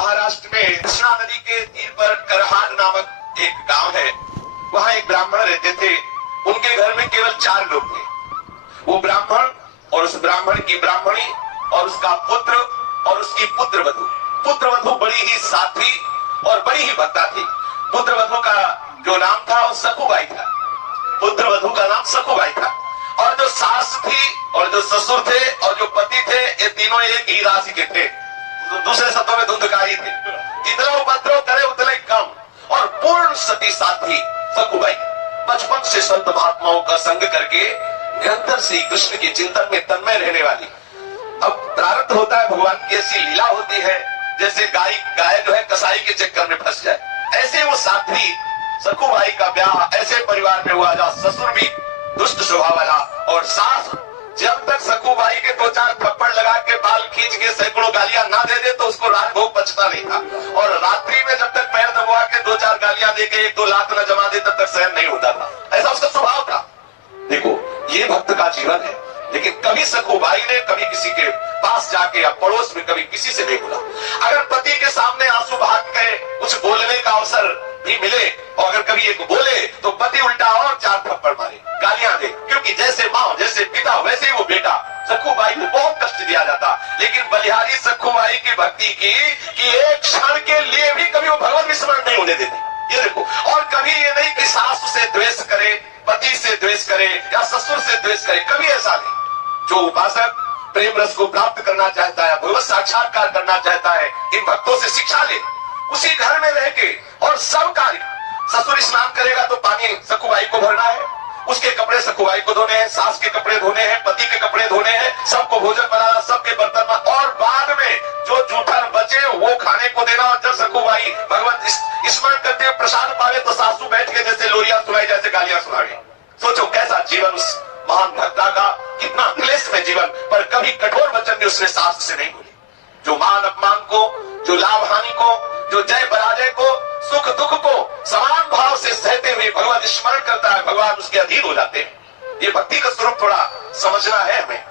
महाराष्ट्र में कृष्णा नदी के तीर पर करहान नामक एक गांव है। वहां एक ब्राह्मण रहते थे। उनके घर में केवल 4 लोग थे। वो ब्राह्मण और उस ब्राह्मण की ब्राह्मणी और उसका पुत्र और उसकी पुत्रवधू। पुत्रवधू बड़ी ही साध्वी और बड़ी ही भक्ता थी। पुत्रवधू का जो नाम था वो सखुबाई था। पुत्रवधू का नाम सखुबाई था। और जो सास थी और जो ससुर थे और जो पति थे, ये तीनों एक ही राशि के थे। दूसरे शब्दों में धुंधकारी थे। जितना उपद्रव करे उतना ही कम। और पूर्ण सती साध्वी सखुबाई बचपन से संत महात्माओं का संग करके निरंतर श्री कृष्ण के चिंतन में तन्मय रहने वाली। अब प्रारब्ध होता है, भगवान की ऐसी लीला होती है, जैसे गाय जो है कसाई के चक्कर में फंस जाए, ऐसे वो साध्वी सखुबाई का ब्याह ऐसे परिवार में हुआ जहाँ ससुर भी दुष्ट स्वभाव वाला और सास जब तक सखुबाई के 2-4 थप्पड़ लगा के बाल खींच के सैकड़ों गालियां ना दे दे तो उसको रात भोग बचता नहीं था। और रात्रि में जब तक पैर दबवा के 2-4 गालियां दे के 1-2 लाख न जमा दे तब तक सहन नहीं होता था। ऐसा उसका स्वभाव था। देखो, ये भक्त का जीवन है। लेकिन कभी सखुबाई ने कभी किसी के पास जाके या पड़ोस में कभी किसी से नहीं बोला। अगर पति के सामने आंसू बहा के कुछ बोलने का अवसर भी मिले और अगर कभी एक बोले तो पति उल्टा और 4 थप्पड़ मारे, गालियां दे। क्योंकि जैसे माँ जैसे पिता वैसे ही वो बेटा। सखुबाई को बहुत कष्ट दिया जाता, लेकिन बलिहारी सखुबाई की भक्ति की कि एक क्षण के लिए भी कभी वो भगवत विस्मरण नहीं होने देती। ये देखो, और कभी ये नहीं कि सास से द्वेष करे, पति से द्वेष करे या ससुर से द्वेष करे, कभी ऐसा नहीं। जो उपासक प्रेम रस को प्राप्त करना चाहता है, भगवत साक्षात्कार करना चाहता है, इन भक्तों से शिक्षा ले। उसी घर में रह के और सब कार्य, ससुर स्नान करेगा तो पानी सखुबाई को भरना है, उसके कपड़े सखुबाई को धोने हैं, सास के कपड़े धोने हैं, पति के कपड़े धोने हैं, सबको भोजन बनाना, सबके बर्तन में, और बाद में जो जूठा बचे वो खाने को देना। और जब सखुबाई भगवत स्मरण करते हुए प्रसाद पावे तो सासू बैठ के जैसे लोरियां सुनाई जैसे गालियां सुनावे। सोचो कैसा जीवन उस महान भक्ता का, कितना क्लेश में जीवन, पर कभी कठोर वचन भी उसने सास से नहीं बोली। जो मान अपमान को, जो लाभ हानि को, जो जय पराजय को, सुख दुख को समान भाव से सहते हुए भगवान स्मरण करता है, भगवान उसके अधीन हो जाते हैं। ये भक्ति का स्वरूप थोड़ा समझना है हमें।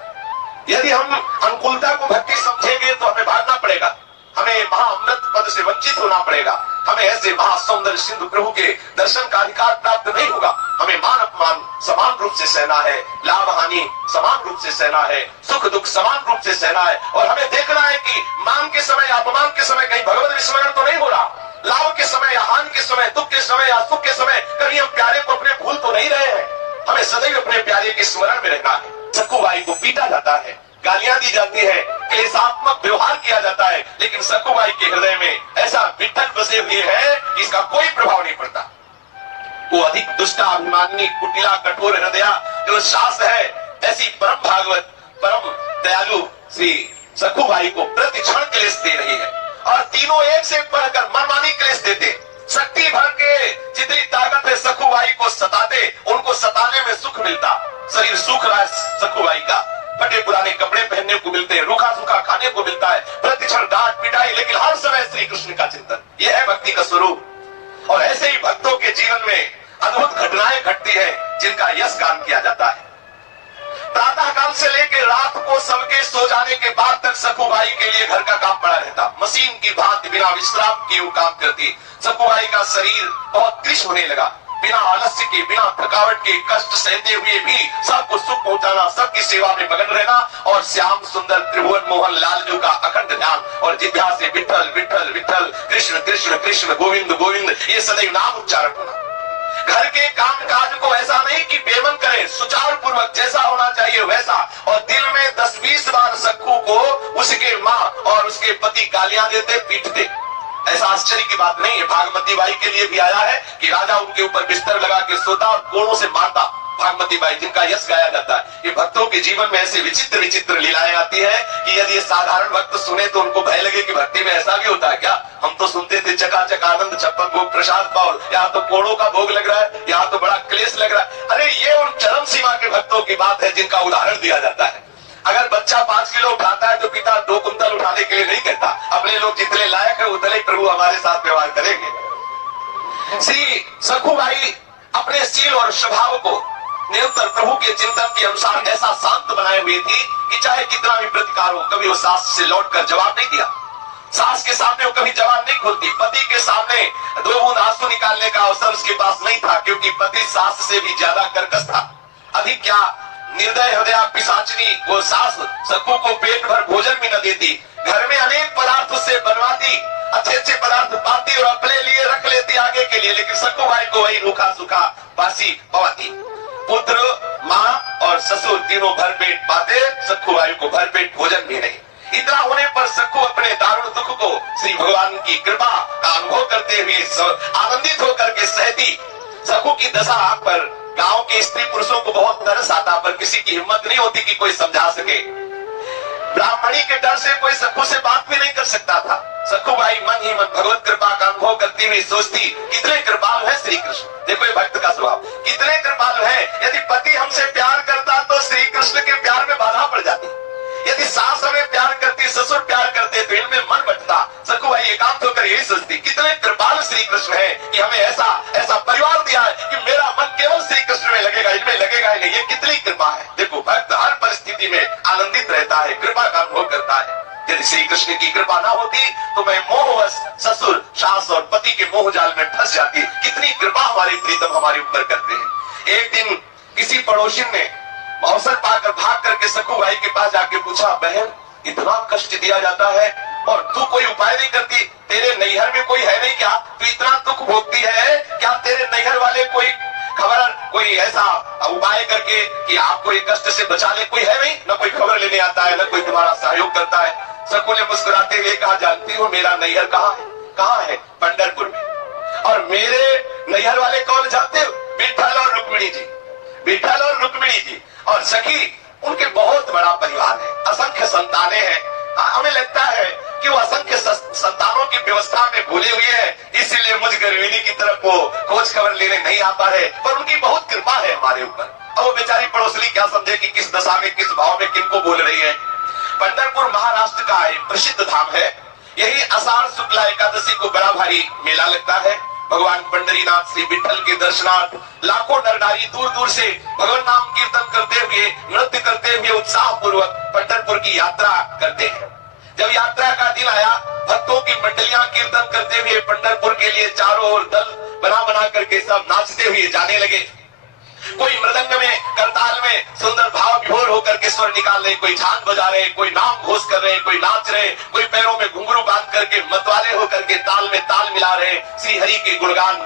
यदि हम अनुकूलता को भक्ति समझेंगे तो हमें भागना पड़ेगा, हमें महाअमृत पद से वंचित होना पड़ेगा, हमें ऐसे महासौंदर्य सिंधु प्रभु के दर्शन का अधिकार प्राप्त नहीं होगा। हमें मान अपमान समान रूप से सहना है, लाभ हानि समान रूप से सहना है, सुख दुख समान रूप से सहना है। और हमें देखना है कि मान के समय अपमान के समय कहीं भगवत विस्मरण तो नहीं हो रहा, लाभ के समय या हानि के समय, दुख के समय या सुख के समय कहीं हम प्यारे को अपने भूल तो नहीं रहे हैं। हमें सदैव अपने प्यारे के स्मरण में रहना है। सखुबाई को पीटा जाता है, गालियां दी जाती है, क्लेशात्मक व्यवहार किया जाता है, लेकिन सखुबाई के हृदय में ऐसा विठ्ठल बसे हुए है कि इसका कोई प्रभाव नहीं पड़ता। वो अधिक दुष्टा अभिमानी कुटिला कठोर हृदया जो सास है, ऐसी परम भागवत परम दयालु श्री सखुबाई को प्रति क्षण क्लेश दे रही है। और तीनों एक से बढ़कर मनमानी क्लेश देते, शक्ति भर के जितनी ताकत है सखुबाई को सताते, उनको सताने में सुख मिलता। शरीर सूख रहा है सखुबाई का, फटे पुराने कपड़े पहनने को मिलते हैं, रूखा सूखा खाने को मिलता है, प्रतिक्षण डांट पिटाई, लेकिन हर समय श्री कृष्ण का चिंतन। यह है भक्ति का स्वरूप। और ऐसे ही भक्तों के जीवन में अद्भुत घटनाएं घटती है जिनका यश गान किया जाता है। प्रातः काल से लेकर रात को सबके सो जाने के बाद तक सखुबाई के लिए घर का काम पड़ा रहता। मशीन की भांति बिना विश्राम किए वो काम करती। सखुबाई का शरीर बहुत कृश होने लगा। बिना आलस्य के, बिना थकावट के, कष्ट सहते हुए भी सबको सुख पहुंचाना, सबकी सेवा में मगन रहना और श्याम सुंदर त्रिभुवन मोहन लालजू का अखंड ध्यान और जिह्वा से विठ्ठल विठ्ठल विठ्ठल, कृष्ण कृष्ण कृष्ण, गोविंद गोविंद, ये सदैव नाम उच्चारण होना। घर के काम काज को ऐसा नहीं कि बेमन करे, सुचारू पूर्वक जैसा होना चाहिए वैसा। और दिन में 10-20 बार सखू को उसके माँ और उसके पति गालियां देते, पीटते। ऐसा आश्चर्य की बात नहीं है। भागमती बाई के लिए भी आया है कि राजा उनके ऊपर बिस्तर लगा के सोता और कोड़ों से मारता। भागमती बाई जिनका यश गाया जाता है। ये भक्तों के जीवन में ऐसी विचित्र विचित्र लीलाएं आती है कि यदि ये साधारण भक्त सुने तो उनको भय लगे कि भक्ति में ऐसा भी होता है क्या। हम तो सुनते थे चकाचक आनंद, छप्पन भोग प्रसाद पाओ, यहाँ तो कोड़ों का भोग लग रहा है, यहाँ तो बड़ा क्लेश लग रहा है। अरे ये उन चरम सीमा के भक्तों की बात है जिनका उदाहरण दिया जाता है। अगर बच्चा 5 किलो उठाता है तो पिता 2 कुंतल उठाने के लिए नहीं कहता। अपने लोग जितने लायक है उतने ही प्रभु हमारे साथ व्यवहार करेंगे। श्री सखुबाई अपने शील और स्वभाव को निरंतर प्रभु के चिंतन के अनुसार ऐसा शांत बनाए हुए थी कि चाहे कितना भी प्रतिकार हो, कभी वो सास से लौटकर जवाब नहीं दिया। सास के सामने वो कभी जवान नहीं खोलती। पति के सामने 2 बूंद आंसू निकालने का अवसर उसके पास नहीं था, क्योंकि पति सास से भी ज्यादा कर्कश था। अधिक क्या, निर्दय हृदय पिशाचिनी वो सास सक्कू को पेट भर भोजन भी न देती। घर में अनेक पदार्थ उससे बनवाती, अच्छे अच्छे पदार्थ पाती और अपने लिए रख लेती आगे के लिए, लेकिन सक्कू भाई को वही रूखा सूखा बासी पवाती। पुत्र, माँ और ससुर तीनों भरपेट पाते, सक्कू भाई को भरपेट भोजन भी नहीं। इतना होने पर सक्कू अपने दारुण दुख को श्री भगवान की कृपा का अनुभव करते हुए आनंदित होकर के सहती। सक्कू की दशा पर गांव के स्त्री पुरुषों को बहुत तरस आता, पर किसी की हिम्मत नहीं होती कि कोई समझा सके। ब्राह्मणी के डर से कोई सक्कू से बात भी नहीं कर सकता था। सक्कू भाई मन ही मन भगवत कृपा का अनुभव करती हुई सोचती, कितने कृपालु है श्री कृष्ण। देखो ये भक्त का स्वभाव, कितने कृपालु है। यदि पति हमसे प्यार करता तो श्री कृष्ण के प्यार में बाधा पड़ जाती। यदि सास हमें प्यार करती, ससुर प्यार करते, तो इनमें मन बंटता। सक्कू भाई एकांत होकर यही सोचती, कितने कृपालु श्री कृष्ण है कि हमें ऐसा ऐसा परिवार दिया है कि मेरा मन केवल श्री कृष्ण में लगेगा, इनमें लगेगा ही नहीं। ये कितनी कृपा है। देखो भक्त हर परिस्थिति में आनंदित रहता है, कृपा का अनुभव करता है। यदि श्री कृष्ण की कृपा ना होती तो मैं मोहवश ससुर, सास और पति के मोह जाल में फंस जाती। कितनी कृपा हमारे प्रीतम हमारे ऊपर करते हैं। एक दिन किसी पड़ोसी ने अवसर पाकर भाग करके सक्कू भाई के पास जाके पूछा, बहन इतना कष्ट दिया जाता है और तू कोई उपाय नहीं करती, तेरे नैहर में कोई है नहीं क्या? तू इतना दुख भोगती है, क्या तेरे नैहर वाले कोई खबर, कोई ऐसा उपाय करके कि आपको ये कष्ट से बचा ले? कोई है नहीं, न कोई खबर लेने आता है, न कोई तुम्हारा सहयोग करता है। सक्कू ने मुस्कुराते हुए कहा, जानती हो मेरा नैहर कहाँ है? कहाँ है? पंढरपुर में। और मेरे नैहर वाले कौन जानते हो? विठल और रुक्मिणी जी। विठल और रुक्मिणी जी और सखी, उनके बहुत बड़ा परिवार है, असंख्य संतानें हैं। हमें लगता है कि वो असंख्य संतानों की व्यवस्था में भूले हुए हैं, इसीलिए मुझ गर्विणी की तरफ वो खोज खबर लेने नहीं आता है, पर उनकी बहुत कृपा है हमारे ऊपर। अब वो बेचारी पड़ोसनी क्या समझे कि किस दशा में, किस भाव में किनको बोल रही है। पंढरपुर महाराष्ट्र का एक प्रसिद्ध धाम है। यही आषाढ़ शुक्ला एकादशी को बड़ा भारी मेला लगता है। भगवान पंढरीनाथ श्री विठल के दर्शनार्थ लाखों नर नारी दूर दूर से भगवान नाम कीर्तन करते हुए, नृत्य करते हुए उत्साह पूर्वक पंढरपुर की यात्रा करते हैं। जब यात्रा का दिन आया, भक्तों की मंडलियां कीर्तन करते हुए पंढरपुर के लिए चारों ओर दल बना बना करके सब नाचते हुए जाने लगे। कोई मृदंग में, करताल में सुंदर भाव विभोर होकर के स्वर निकाल रहे, कोई झांझ बजा रहे, कोई नाम घोष कर रहे, कोई नाच रहे, कोई पैरों में घुंघरू बांध करके मतवाले होकर के ताल में ताल मिला रहे, श्री हरि के गुणगान,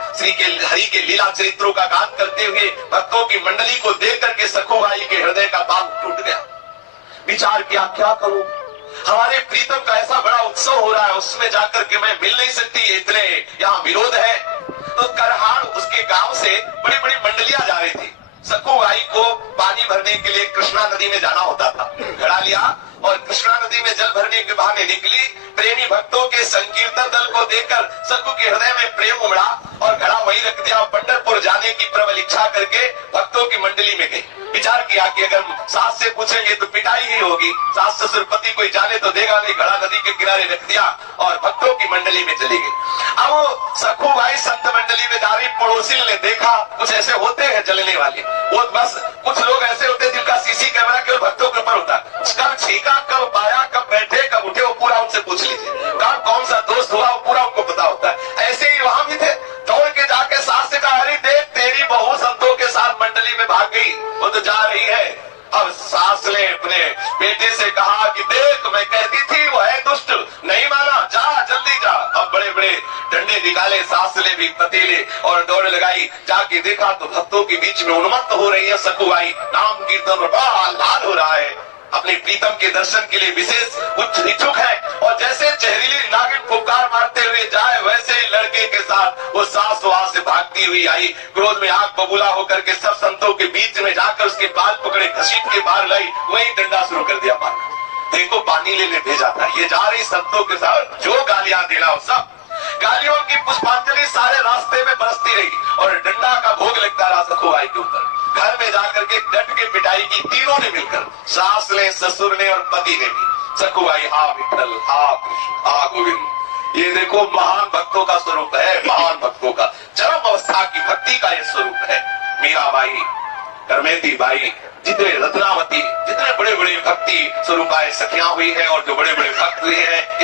हरि के लीला चरित्रों का गान करते हुए भक्तों की मंडली को देख करके सक्कू भाई के हृदय का बांध टूट गया। विचार किया, क्या करूं, हमारे प्रीतम का ऐसा बड़ा उत्सव हो रहा है, उसमें जाकर के मैं मिल नहीं सकती, इतने यहाँ विरोध है। तो करहाड़ उसके गांव से बड़ी बड़ी मंडलियां जा रही थी। सक्कू भाई को पानी भरने के लिए कृष्णा नदी में जाना होता था। घड़ा लिया और कृष्णा नदी में जल भरने के बहाने निकली। प्रेमी भक्तों के संकीर्तन दल को देखकर सक्कू के हृदय में प्रेम उमड़ा और घड़ा वहीं रख दिया। पंढरपुर जाने की प्रबल इच्छा करके भक्तों की मंडली में गई। विचार किया कि अगर सास से पूछेंगे तो पिटाई ही होगी, सास ससुर पति कोई जाने तो देगा नहीं। घड़ा नदी के किनारे रख दिया और भक्तों की मंडली में चली गई। अब सक्कू भाई संत मंडली में जा रही, पड़ोसी ने देखा कुछ ऐसे होते हैं जलने वाले, वो बस कुछ लोग ऐसे होते हैं जिनका सीसी कैमरा केवल भक्तों के ऊपर होता है। कब छीका, कब पाया, कब बैठे, कब उठे, वो पूरा उनसे पूछ लीजिए। कौन सा दोस्त हुआ, वो पूरा उनको पता होता है। ऐसे ही वहां भी थे। दौड़ के जाके सास से कहा, अरे देख तेरी बहू संतों के साथ मंडली में भाग गई, वो तो जा रही है। अब सास ने अपने बेटे से कहा कि देख मैं कहती थी वो है दुष्ट, नहीं माना, जा जल्दी जा। अब बड़े बड़े डंडे निकाले सास ने भी, पतीले, और दौड़ लगाई। जाके देखा तो भक्तों के बीच में उन्मत्त हो रही है सक्कू भाई, नाम कीर्तन लाल हो रहा है। अपने प्रीतम के दर्शन के लिए विशेष उच्च इच्छुक है और जैसे जहरीली नागिन फुफकार मारते हुए जाए, वैसे ही लड़के के साथ वो सास वहां से भागती हुई आई। क्रोध में आग बबूला होकर के सब संतों के बीच में जाकर उसके बाल पकड़े, घसीट के बाहर लाई, वही डंडा शुरू कर दिया मारना। देखो पानी लेने भेजा था, ये जा रही संतों के साथ, जो गालियां देना सब गालियों की पुष्पांजलि सारे रास्ते में बरसती रही और डंडा का भोग लगता रहा सक्कू भाई के ऊपर। घर में जाकर के डट के पिटाई की तीनों ने मिलकर, सास ने, ससुर ने और पति ने भी। सक्कू भाई, हा विठल, हा कृष्ण, हा गोविंद। ये देखो महान भक्तों का स्वरूप है, महान भक्तों का चरम अवस्था की भक्ति का ये स्वरूप है। मीराबाई, करमेती बाई, जितने रत्नावती, जितने बड़े बड़े भक्ति स्वरूपाए सखियां हुई है और जो बड़े बड़े भक्त हुए हैं।